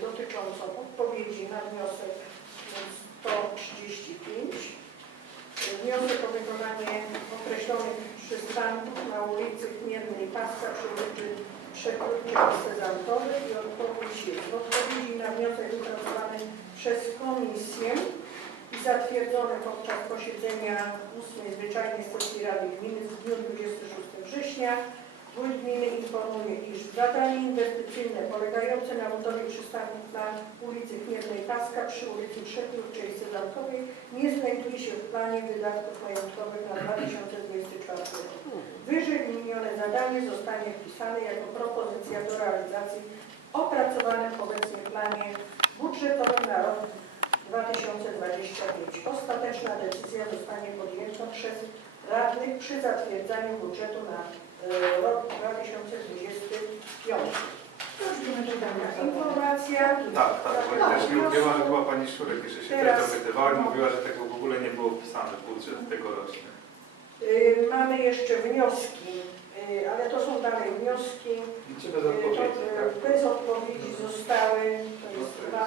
dotyczącą odpowiedzi na wniosek 135. Wniosek o wykonanie określonych przystanków na ulicy Chmielnej Paska przy ulicy Przekrótnej Sezantowej i odpowiedź jest w odpowiedzi na wniosek wypracowany przez komisję i zatwierdzony podczas posiedzenia 8 Zwyczajnej Sesji Rady Gminy w dniu 26 września Wójt Gminy informuje, iż zadanie inwestycyjne polegające na budowie przystanków na ulicy Chmielnej Paska przy ulicy Przekrutczej Sezamkowej nie znajduje się w planie wydatków majątkowych na 2024 rok. Wyżej wymienione zadanie zostanie wpisane jako propozycja do realizacji w obecnym planie budżetowym na rok 2025. Ostateczna decyzja zostanie podjęta przez radnych przy zatwierdzaniu budżetu na e, rok 2025. Taka informacja. Tak, tak, bo Tak, też mi proszę. mówiła, że była Pani Szurek, jeszcze się Teraz- też i mówiła, że tego w ogóle nie było wpisane w budżet tegoroczny. Y, Mamy jeszcze wnioski, y, ale to są dalej wnioski. Czy Y, bez to, odpowiedzi, y, tak? Bez odpowiedzi zostały, to jest dwa,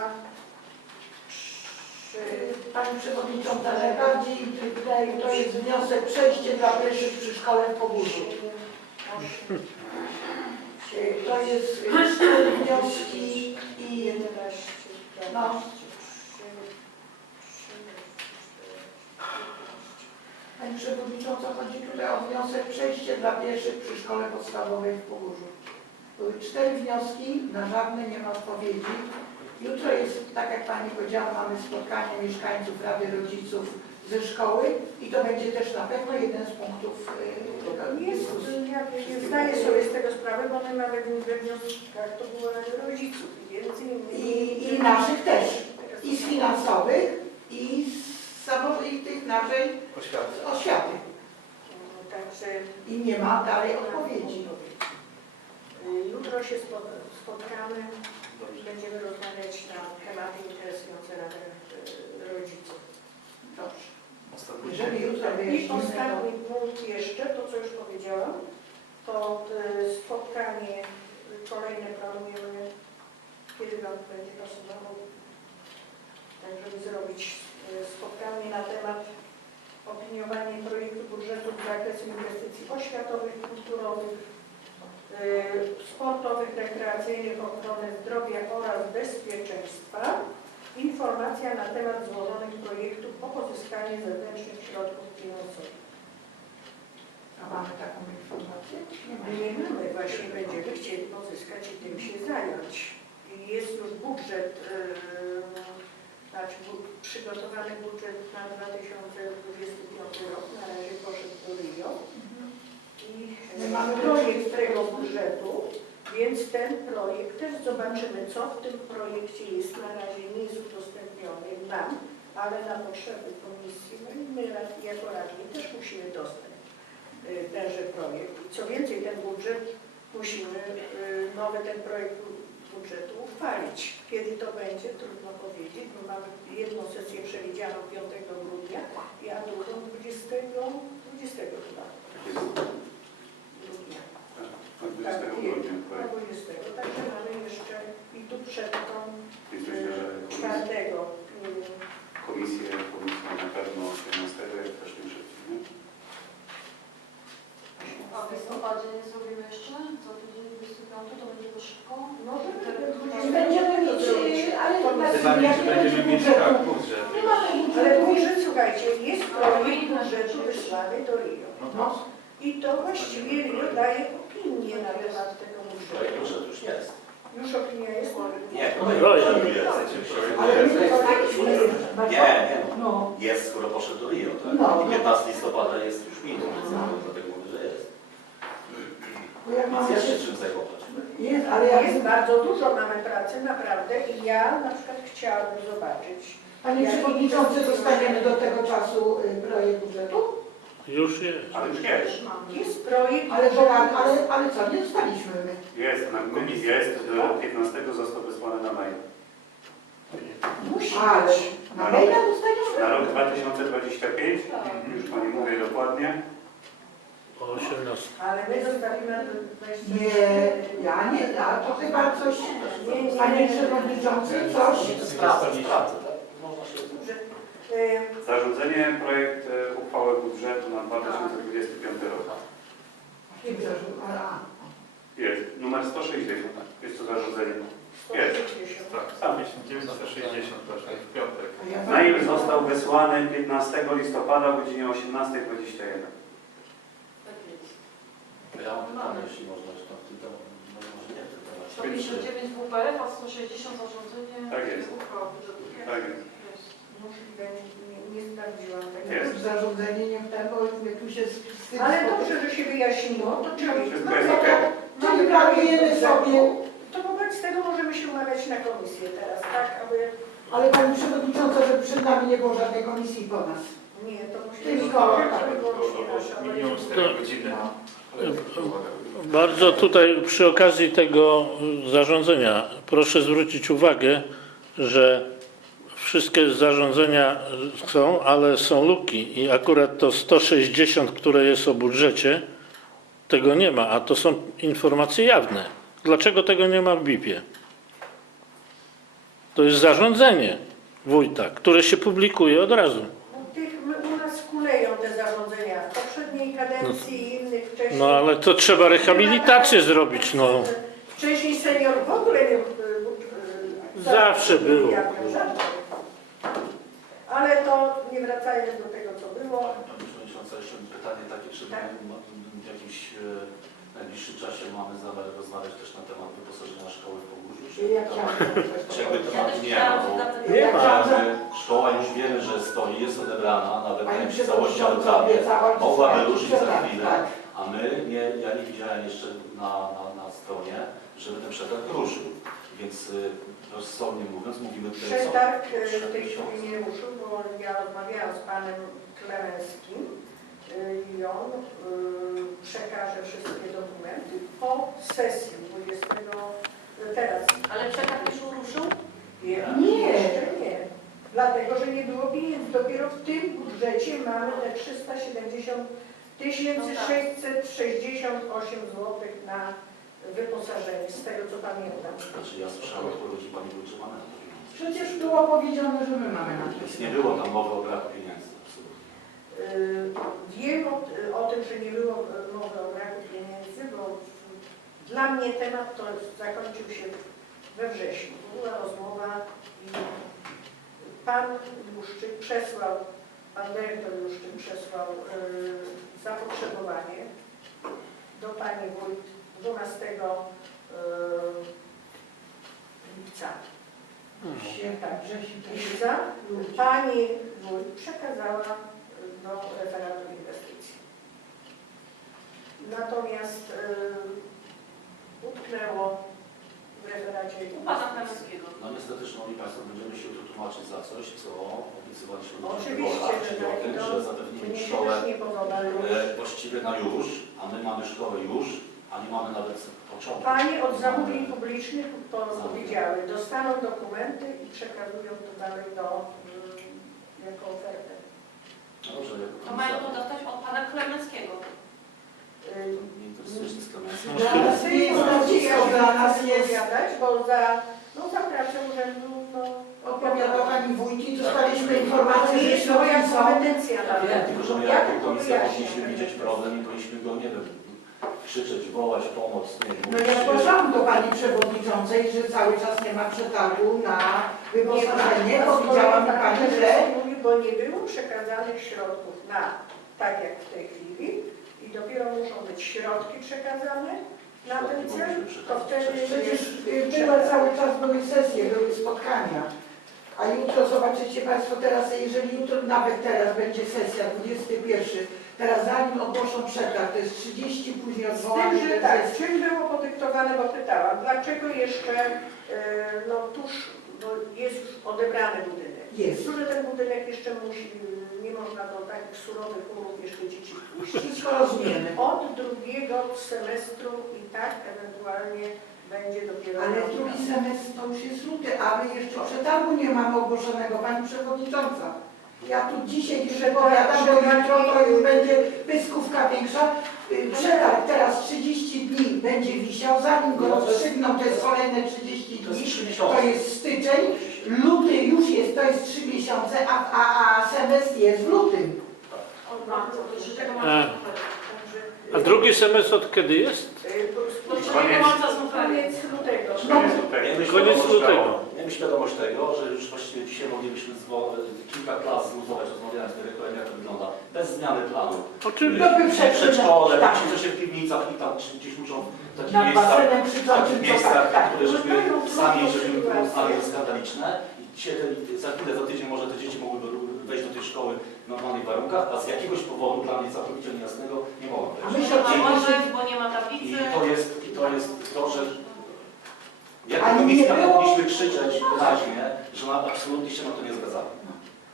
Pani Przewodnicząca, najbardziej wydaje to jest wniosek przejście dla pieszych przy szkole w Pogórzu. To jest cztery wnioski i No. Pani Przewodnicząca, chodzi tutaj o wniosek przejście dla pieszych przy szkole podstawowej w Pogórzu. Były cztery wnioski, na żadne nie ma odpowiedzi. Jutro jest, tak jak Pani powiedziała, mamy spotkanie mieszkańców Rady Rodziców ze szkoły i to będzie też na pewno jeden z punktów yy, Jest, ja nie zdaję sobie z tego sprawy, bo my mamy we wnioskach, to było Rady Rodziców i między innymi... I, I naszych też, i z finansowych, i z samo, i tych naszej Oświaty. z oświaty. Także I nie ma dalej odpowiedzi. Y, Jutro się spo- spotkamy i będziemy rozmawiać na tematy interesujące Radę y, Rodziców. Dobrze. Jeżeli jutro I wyjaśnimy, ostatni punkt jeszcze, to co już powiedziałam, to y, spotkanie y, kolejne planujemy, kiedy Wam będzie pasowało, tak żeby zrobić y, spotkanie na temat opiniowania projektu budżetu z zakresu inwestycji oświatowych, kulturowych, sportowych, rekreacyjnych, ochrony zdrowia oraz bezpieczeństwa. Informacja na temat złożonych projektów o pozyskanie zewnętrznych środków finansowych. a mamy taką informację? Nie ma. Nie mamy, właśnie będziemy chcieli pozyskać i tym się zająć. I jest już budżet, yy, znaczy przygotowany budżet na 2025 rok, na razie poszedł do Rio. I My mamy projekt tego budżetu, więc ten projekt też zobaczymy, co w tym projekcie jest. Na razie nie jest udostępniony nam, ale na potrzeby komisji, no i my jako radni też musimy dostać y, tenże projekt. I co więcej, ten budżet musimy, y, nowy ten projekt bu- budżetu uchwalić. Kiedy to będzie, trudno powiedzieć, bo mamy jedną sesję przewidzianą 5 grudnia, a drugą 20, 20 chyba 20 grudnia Na projekt. 20. Także mamy jeszcze i tu przed tą Więc myślę, że y, komisja, czwartego. y, komisję, komisję na pewno 15, jak też nie? A w listopadzie nie zrobimy jeszcze? Co tydzień 25 to będzie to szybko? Nie będziemy mieć, y, ale To nie będziemy będzie mieć tak budżetu. budżet. Nie mamy Ale budżet, słuchajcie, jest projekt budżetu wysłany do Rio. No to No. I to właściwie Rio daje opinię na temat tego Projekt budżetu. budżetu już jest. Już opinia jest? Nie, Projekt. projekt jest. Ale my dostaliśmy. Nie, nie. No. Jest, skoro poszedł do Rio, tak? No. I 15 listopada jest już No. dlatego mówię, że jest. Bo jak Więc mamy jest się... czym zajmować. Jest, ale jak... Jest bardzo dużo mamy pracy, naprawdę. I ja na przykład chciałabym zobaczyć. Panie Przewodniczący, dostaniemy do tego czasu y, projekt budżetu? Już jest. Ale już jest. Jest projekt Ale, ale, ale co, nie dostaliśmy my. Jest, na komisji jest, do 15 został wysłany na mail. Musi Ale być. na maila dostaliśmy? Na rok 2025, już Pani mówię dokładnie, O, o 18. Ale my zostawimy na 20. Nie, ja nie, a to chyba coś, Nie, nie, panie nie. przewodniczący, coś. Sprawdzę, sprawdzę, tak? Można się... Dobrze. E, Zarządzenie projekt budżetu na 2025 rok. Jest, numer 160. Jest to zarządzenie. Jest. 160. Tak, 160 właśnie w piątek. Mail został wysłany 15 listopada o godzinie 18.21. Ja mam pytanie, jeśli można, czy tam w tym temacie, no może nie w tym temacie. 159 WPF, a 160 zarządzenie Tak jest. uchwał budżetowych. Tak jest. Jest. Możliwe, nie, nie sprawdziłam tego. Jest. zarządzenie nie bo my tu się z, z tym Ale dobrze, że się wyjaśniło, to czyli, no, jest to, okej. Czyli planujemy sobie, to wobec tego możemy się umawiać na komisję teraz, tak? Aby ale pani przewodnicząca, że przed nami nie było żadnej komisji po nas. nie, to musi Tylko- być wyłącznie nasza. Minimum 4 godziny. No. Bardzo tutaj przy okazji tego zarządzenia proszę zwrócić uwagę, że wszystkie zarządzenia są, ale są luki i akurat to 160, które jest o budżecie, tego nie ma, a to są informacje jawne. Dlaczego tego nie ma w BIP-ie? To jest zarządzenie wójta, które się publikuje od razu. No, u nas kuleją te zarządzenia w poprzedniej kadencji i innych wcześniej. No ale to trzeba rehabilitację zrobić, no. Wcześniej senior w ogóle nie... e, e, Zawsze było. Żadnej. Ale to nie wracając do tego, co było. Pani Przewodnicząca, jeszcze pytanie takie, czy Tak. ma- w jakimś e, najbliższym czasie mamy zamiar rozmawiać też na temat wyposażenia szkoły w Pogórzu? Czy, Ja chciałam czy jakby temat nie ma, bo Nie ma. e, szkoła już wiemy, że stoi, jest odebrana, nawet nie w całości, ale prawie. Mogłaby ruszyć za przetarg, chwilę. tak. A my, nie, ja nie widziałem jeszcze na, na, na stronie, żeby ten przetarg ruszył. Więc y, rozsądnie mówiąc, mówimy tutaj? Przetarg e, w tej chwili nie ruszył, bo ja rozmawiałam z panem Klemenskim e, i on przekaże wszystkie dokumenty po sesji 20 e, teraz. Ale przetarg już ruszył? Nie, Nie. jeszcze nie. Dlatego, że nie było pieniędzy. Dopiero w tym budżecie mamy te 370 tysięcy 668 zł na wyposażenie, z tego co pamiętam. Znaczy ja słyszałem odpowiedzi Pani Wójt, że mamy na to pieniądze. Przecież było powiedziane, że my mamy na to. Więc nie było tam mowy o braku pieniędzy. Yy, Wiem o, o tym, że nie było e, mowy o braku pieniędzy, bo dla mnie temat to zakończył się we wrześniu. Była rozmowa i pan Juszczyk przesłał, pan dyrektor Juszczyk przesłał yy, zapotrzebowanie do pani wójt 12 yy, lipca. Wrzesień to się Lipca pani wójt przekazała do referatu inwestycji. Natomiast y, utknęło w referacie U pana Kamińskiego. No niestety, Szanowni Państwo, będziemy się tu tłumaczyć za coś, co obiecywaliśmy w Oczywiście, że czyli o tak. tym, To że się szkołę też nie podoba. e, właściwie na już, a my mamy szkołę już, a nie mamy nawet początku. Panie od zamówień publicznych po- powiedziały, dostaną dokumenty i przekazują to dalej do, mm, jako ofertę. No dobrze, To mają to dostać od pana Klemeckiego. Y, Nie się z. Dla nas nie jest nacisko, dla nas jest bo za, no za pracę urzędu, no Opowiada pani wójci, dostaliśmy informację, To że jest moja kompetencja Ja tylko że my Jak jako komisja powinniśmy widzieć problem i powinniśmy go, nie wiem, krzyczeć, wołać, pomoc, nie. No ja zgłaszałam do pani przewodniczącej, że cały czas nie ma przetargu na wyposażenie. Powiedziała mi pani, że Mówi, bo nie było przekazanych środków na, tak jak w tej chwili, i dopiero muszą być środki przekazane na ten cel, to wtedy przecież jest y, była cały czas, były sesje, były spotkania. A jutro zobaczycie Państwo teraz, jeżeli jutro, nawet teraz będzie sesja 21, teraz zanim ogłoszą przetarg, to jest 30, później Z tym, że tak, czym było podyktowane, bo pytałam, dlaczego jeszcze, e, no tuż, bo jest już odebrany budynek. Jest. Że ten budynek jeszcze musi, nie można do takich surowych umów jeszcze dzieci puścić. Wszystko rozumiemy. Od drugiego semestru i tak ewentualnie będzie dopiero... Ale drugi semestr to już jest luty, a my jeszcze przetargu nie mamy ogłoszonego, Pani Przewodnicząca. Ja tu dzisiaj nie przepowiadam, bo jutro to już będzie pyskówka większa. Y, Przetarg teraz 30 dni będzie wisiał, zanim go rozstrzygną, to jest kolejne 30 To jest dni. To jest styczeń, luty już jest, to jest 3 miesiące, a, a, a semestr jest w lutym. Od marca do 3 A. Także, A drugi semestr od kiedy jest? Do 3 Koniec. marca są ferie. Koniec lutego. Koniec lutego. Mieliśmy świadomość tego- że już właściwie dzisiaj moglibyśmy kilka klas zluzować, rozmawiałem z dyrektorem, jak to wygląda, bez zmiany planu. Oczywiście. To by Przedszkole, tak. ci, co się w piwnicach i tam czy gdzieś muszą w takich Nad miejscach, takich to miejscach, tak, tak. które Mają sami, sytuację. uznali za skandaliczne. I dzisiaj te, za chwilę, za tydzień może te dzieci mogłyby wejść do tej szkoły w normalnych warunkach, a z jakiegoś powodu dla mnie całkowicie niejasnego nie mogą A wejść. my się I- bo nie ma I tablicy. to jest, i to jest to, że jako Ale nie było- mogliśmy krzyczeć wyraźnie, że na, absolutnie się na to nie zgadzamy.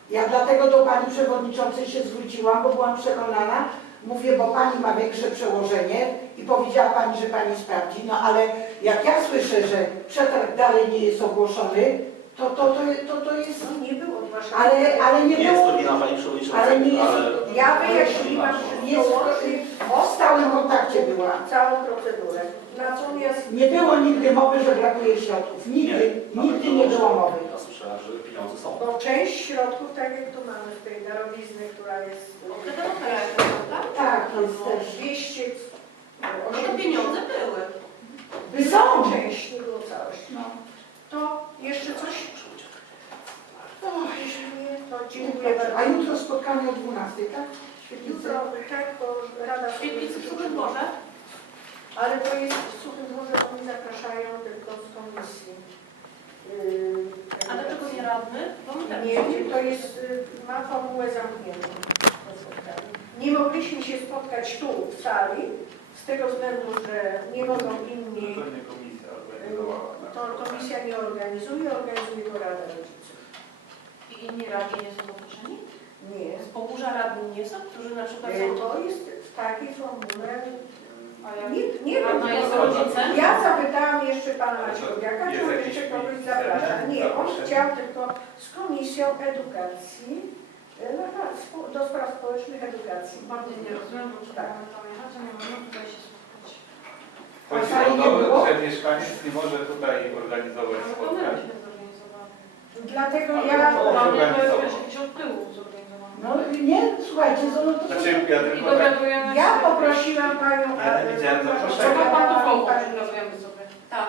Ja dlatego do pani przewodniczącej się zwróciłam, bo byłam przekonana, mówię, bo pani ma większe przełożenie i powiedziała pani, że pani sprawdzi. No ale jak ja słyszę, że przetarg dalej nie jest ogłoszony, to to, to, to, to jest... No, nie było waszego. Ale, ale nie Nie jest było... to wina pani przewodniczącej, Ale nie jest- Ja wyjaśniłam Jest, wszystko, w stałym kontakcie byłam. całą procedurę. Natomiast Nie było nigdy mowy, że brakuje środków. Nigdy, nigdy nie było mowy. Ja słyszałem, że pieniądze są. bo część środków, tak jak tu mamy z tej darowizny, która jest Okredowa jakaś, tak? Tak, jest też. 200, No to pieniądze były. Są. część, nie było całość. No. To jeszcze coś? Jeśli nie, to dziękuję bardzo. A jutro spotkanie o 12, tak? Świetlice. Jutro, tak, bo Rada Świetlicy w Dworze. Ale to jest w Suchym Dworze, oni zapraszają tylko z komisji. Yy, A dlaczego nie radny? Bo my tak Nie to jest, y, ma formułę zamkniętą. Nie mogliśmy się spotkać tu w sali, z tego względu, że nie mogą inni, To nie komisja organizowała. tak? to komisja nie organizuje, organizuje to Rada Rodziców. I inni radni nie są zaproszeni? Nie. Z Pogórza radni nie są, którzy na przykład są... To jest w takiej formule, Jak nie, nie wiem, ja zapytałam jeszcze pana Maciejowiaka, czy on jeszcze kogoś zaprasza. Nie, on chciał tylko z Komisją Edukacji, spo- do spraw społecznych edukacji. Bardziej nie rozumiem, bo Tak. a nie tutaj się spotkać. To, było? że mieszkaniec nie może tutaj organizować spotkań. Dlatego ja... Dla mnie to jest od tyłu. No nie, słuchajcie, to, no to są... Znaczy ja I tylko tak, dowiadujemy się... Ja poprosiłam panią... Ale nie widziałem zaproszenia. Trzeba pan tu kogoś nazwiemy sobie. Tak.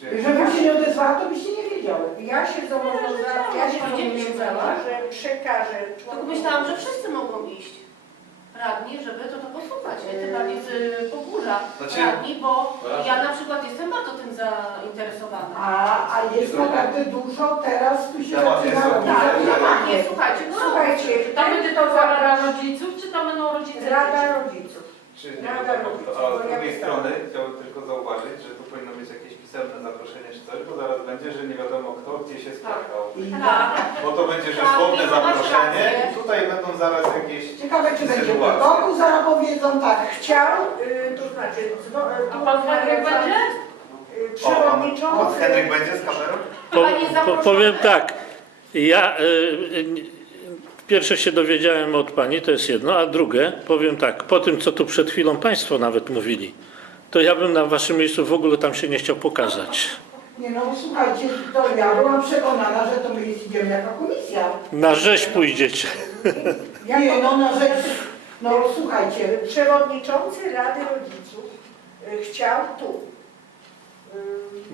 czy Żebym się nie odezwała, to byście nie wiedziały. Ja się zobowiązałam, ja się zobowiązała, że przekażę Tylko członkom... myślałam, że wszyscy mogą iść. Radni, żeby to, to posłuchać, nie? Tym bardziej z y, Pogórza Znaczy- radni, bo ja na przykład jestem bardzo tym zainteresowana. A, a jest naprawdę dużo, teraz tu się Temat zaczyna robić. Tak, nie, słuchajcie, no Słuchajcie, czy tam będzie to Rada Rodziców, czy tam będą rodzice? Rada? Rodziców. Czy Rada rodziców, a bo z ja drugiej pytam. strony chciałbym tylko zauważyć, że tu powinno być jakieś pisemne zaproszenie czy coś, bo zaraz będzie, że nie się spotkał. I Tak. Bo to będzie, Tak, słowne masz zaproszenie i tutaj będą zaraz jakieś... Ciekawe, czy będzie w Sytuacja. roku, zaraz powiedzą tak. Chciał, y, to znaczy... y, A tu pan Henryk będzie? y, Przewodniczący... Pan Henryk będzie z kamerą? Po, po, powiem tak, ja y, y, pierwsze się dowiedziałem od pani, to jest jedno, a drugie, powiem tak, po tym co tu przed chwilą państwo nawet mówili, to ja bym na waszym miejscu w ogóle tam się nie chciał pokazać. Nie no, słuchajcie, to ja byłam przekonana, że to my idziemy jako komisja. Na rzeź pójdziecie. Nie, no na rzecz, no słuchajcie, Przewodniczący Rady Rodziców y, chciał tu. Y,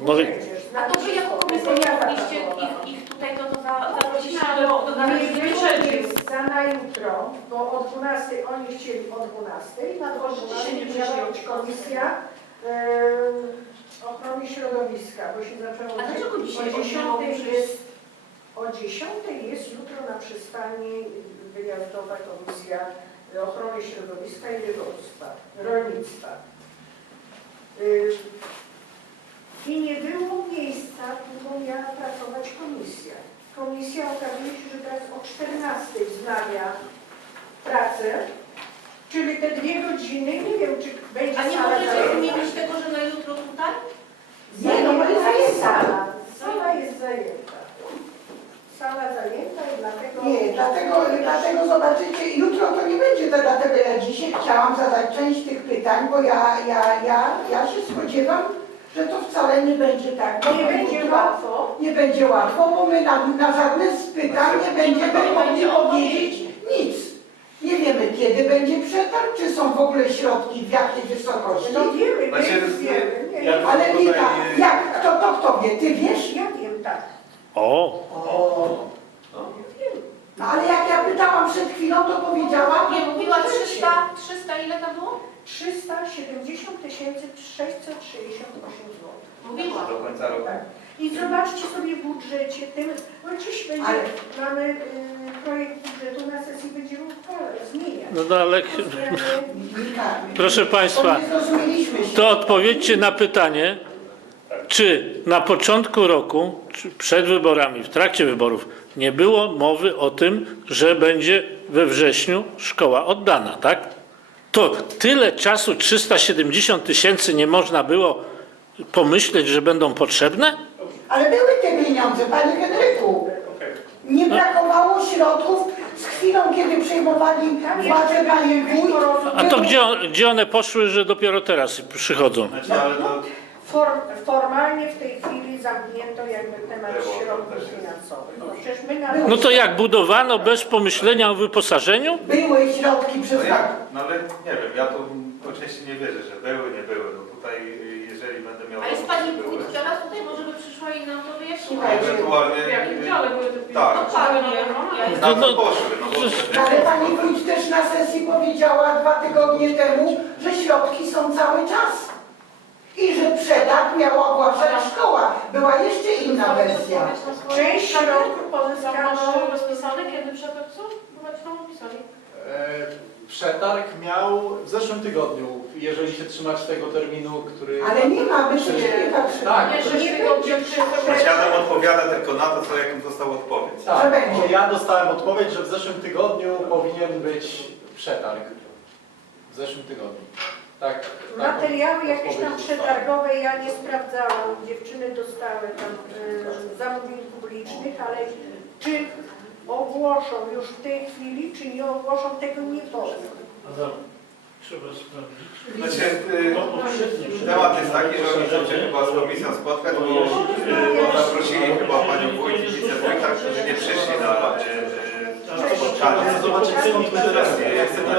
No będziesz, A to wy jako komisja nie tak ich, ich tutaj to, to za, zaprosić do, do Nie galerii było wyprzedzin. miejsca na jutro, bo o 12 oni chcieli o 12, na o Dzisiaj 12 nie miała przyszli. być komisja y, ochrony środowiska, bo się zaczęło A dlaczego dzisiaj o oni 10 mogą przyjść? jest o 10 jest jutro na przystani wyjazdowa komisja ochrony środowiska i rybactwa, rolnictwa. Y, I nie było miejsca, tylko miała pracować komisja. Komisja okazuje się, że teraz o 14 wznawia pracę, czyli te dwie godziny, nie wiem, czy będzie A nie możecie zmienić tego, że na jutro tutaj? Nie, no bo jest zajęta. Sala, jest zajęta. Sala zajęta i dlatego... nie, dlatego, dlatego zobaczycie, jutro to nie będzie ta dlatego ja dzisiaj chciałam zadać część tych pytań, bo ja, ja, ja, ja się spodziewam, że to wcale nie będzie tak. bo Nie to będzie łatwo. Nie będzie łatwo, bo my na, na żadne z pytań nie będziemy mogli powiedzieć nic. Nie wiemy, kiedy będzie przetarg, czy są w ogóle środki, w jakiej wysokości. No wiemy, Znaczy, wiemy, wiemy. Nie, ja- Ale tutaj- Wita, jak, kto to kto wie, ty wiesz? Ja wiem, tak. O, O. No. No ale jak ja pytałam przed chwilą, to powiedziała... Nie, mówiła 300, 300 ile tam było? 370 668 zł. Mówiła. Do końca roku. Tak. I zobaczcie sobie w budżecie tym, bo dziś będzie, Ale- mamy y, projekt budżetu na sesji będziemy uchwalać, zmieniać. no, no ale Pozdrawiam. Proszę Państwa, To nie zrozumieliśmy się. to odpowiedzcie na pytanie, czy na początku roku, czy przed wyborami, w trakcie wyborów, nie było mowy o tym, że będzie we wrześniu szkoła oddana, tak? To tyle czasu, 370 tysięcy, nie można było pomyśleć, że będą potrzebne? Ale były te pieniądze, panie Henryku. Nie brakowało środków z chwilą, kiedy przejmowali władzę pani porozumienie. A to gdzie, on- gdzie one poszły, że dopiero teraz przychodzą? Znaczy, ale to Form, formalnie w tej chwili zamknięto jakby temat środków finansowych. No przecież my na No to jak budowano bez pomyślenia o wyposażeniu? Były środki No przez jak? No ale nie wiem, ja tu oczywiście nie wierzę, że były, nie były. No tutaj y, jeżeli będę miał... A jest pani wójt teraz tutaj, może by przyszła i nam to wyjaśniła. Ewentualnie... W jakim dziale były te pieniądze? Tak. No tak, ja jestem Na co No, poszły? No bo. Ale pani wójt też na sesji powiedziała dwa tygodnie temu, że środki są cały czas. I że przetarg miała ogłaszać szkoła. Była jeszcze inna wersja. część środków pozyskano rozpisane, kiedy przetarg co? Chyba ci tam opisali. Przetarg miał w zeszłym tygodniu, jeżeli się trzymać tego terminu, który... Ale nie ma, by się nie patrzy. Tak, Nie, że nie będzie Adam odpowiada tylko na to, co jaką dostał odpowiedź. Że tak, będzie. bo ja dostałem odpowiedź, że w zeszłym tygodniu powinien być przetarg. W zeszłym tygodniu. Tak. taką materiały jakieś tam dostałem. przetargowe, ja nie sprawdzałam. Dziewczyny dostały tam y, zamówień publicznych, ale czy ogłoszą już w tej chwili, czy nie ogłoszą, tego nie powiem. Trzeba sprawdzić. Znaczy, y, temat jest taki, że oni chcą się chyba z komisją spotkać, bo, y, bo zaprosili chyba panią wójt i wicewójta, którzy nie przyszli na spotkanie. Zobaczyć cennik Teraz nie, teraz. jestem na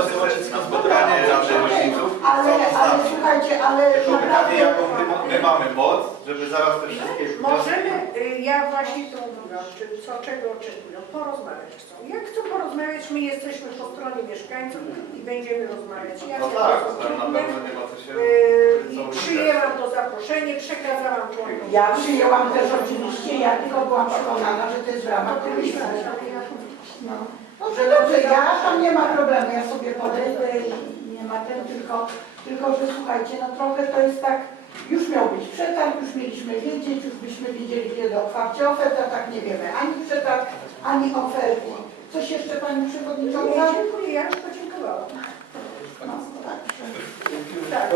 na spotkanie Rady Rodziców. Ale, ale słuchajcie, ale Tylko pytanie, naprawdę... jaką my, my mamy moc, żeby zaraz te wszystkie wnioski... Możemy, y, ja właśnie to mówiłam, czy co, czego oczekują, porozmawiać chcą. Jak chcą porozmawiać, my jesteśmy po stronie mieszkańców i będziemy rozmawiać. Ja No się tak, to tam na trudne. pewno nie ma co się... Yy, co I unikać. przyjęłam to zaproszenie, przekazałam członkom. Ja przyjęłam też oczywiście, ja tylko byłam przekonana, że to jest w ramach komisji. No. Dobrze, dobrze, ja tam nie ma problemu, ja sobie podejdę i nie ma ten, tylko, tylko że słuchajcie, no trochę to jest tak, już miał być przetarg, już mieliśmy wiedzieć, już byśmy wiedzieli kiedy otwarcie ofert, a tak nie wiemy, ani przetarg, ani oferty. Coś jeszcze Pani Przewodnicząca? Dziękuję, ja już podziękowałam. No, tak. Tak.